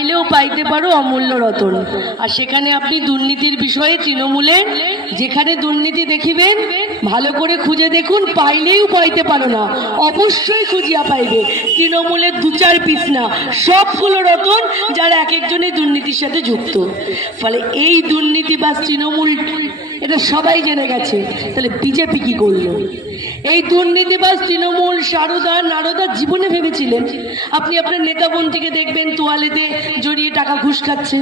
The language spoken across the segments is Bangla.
চাইলেও পাইতে পারো অমূল্য রতন। আর সেখানে আপনি দুর্নীতির বিষয়ে তৃণমূলের যেখানে দুর্নীতি দেখিবেন ভালো করে খুঁজে দেখুন, পাইলেও পাইতে পারো না, অবশ্যই খুঁজিয়া পাইবে তৃণমূলের 2-4 পিস না, সবগুলো রতন যারা এক একজনের দুর্নীতির সাথে যুক্ত। ফলে এই দুর্নীতিবাজ তৃণমূল এটা সবাই জেনে গেছে। তাহলে বিজেপি কি করলো? এই দুর্নীতিবাজ তৃণমূল সারদা নারদা জীবনে ভেবেছিলেন আপনি আপনার নেতা মন্ত্রীকে দেখবেন তোয়ালেতে জড়িয়ে টাকা ঘুষ খাচ্ছে?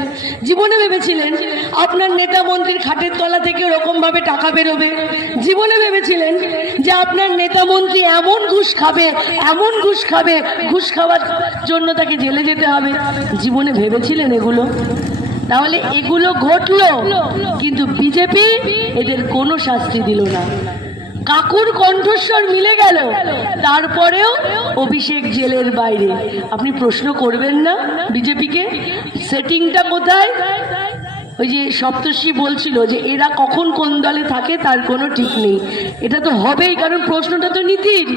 জীবনে ভেবেছিলেন আপনার নেতা মন্ত্রীর খাটের তলা থেকে ওরকম ভাবে টাকা বেরোবে? জীবনে ভেবেছিলেন যে আপনার নেতা মন্ত্রী এমন ঘুষ খাবে, এমন ঘুষ খাবে, ঘুষ খাওয়ার জন্য তাকে জেলে যেতে হবে? জীবনে ভেবেছিলেন এগুলো? তাহলে এগুলো ঘটলো, কিন্তু বিজেপি এদের কোনো শাস্তি দিল না। কাকুর কণ্ঠস্বর মিলে গেল, তারপরেও অভিষেক জেলের বাইরে। আপনি প্রশ্ন করবেন না বিজেপিকে সেটিংটা কোথায়? ওই যে সপ্তর্ষি বলছিল যে এরা কখন কোন দলে থাকে তার কোনো ঠিক নেই। এটা তো হবেই, কারণ প্রশ্নটা তো নীতির।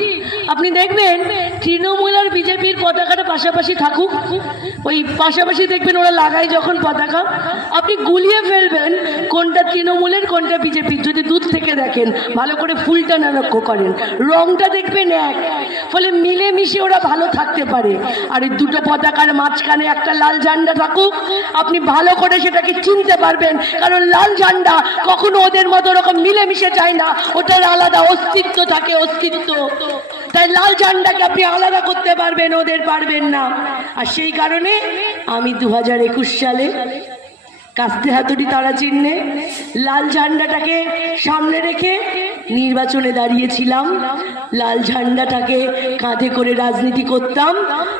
আপনি দেখবেন তৃণমূল আর বিজেপির পতাকাটা পাশাপাশি থাকুক, ওই পাশাপাশি দেখবেন ওরা লাগায় যখন পতাকা, আপনি গুলিয়ে ফেলবেন কোনটা তৃণমূলের কোনটা বিজেপির যদি দূর থেকে দেখেন, ভালো করে ফুলটা না লক্ষ্য করেন, রংটা দেখবেন এক। ফলে মিলেমিশে ওরা ভালো থাকতে পারে। আর এই দুটো পতাকার মাঝখানে একটা লাল ঝান্ডা থাকুক, আপনি ভালো করে সেটাকে চিনতে পারবেন, কারণ লাল ঝান্ডা কখনো ওদের মতো ওরকম মিলেমিশে যায় না, ওটার আলাদা অস্তিত্ব থাকে, অস্তিত্ব। তাই লাল ঝান্ডাকে আপনি আলাদা করতে পারবেন, ওদের পারবেন না। আর সেই কারণে আমি 2021 সালে কাস্তে হাতুড়ি তারা চিহ্নে লাল ঝান্ডাটাকে সামনে রেখে নির্বাচনে দাঁড়িয়েছিলাম, লাল ঝান্ডাটাকে কাঁধে করে রাজনীতি করতাম।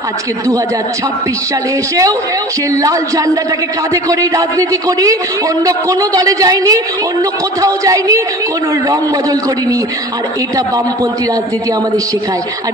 আজকে 2026 সালে এসেও সে লাল ঝান্ডাটাকে কাঁধে করেই রাজনীতি করি, অন্য কোনো দলে যাইনি, অন্য কোথাও যাইনি, কোনো রং বদল করিনি। আর এটা বামপন্থী রাজনীতি আমাদের শেখায়। আর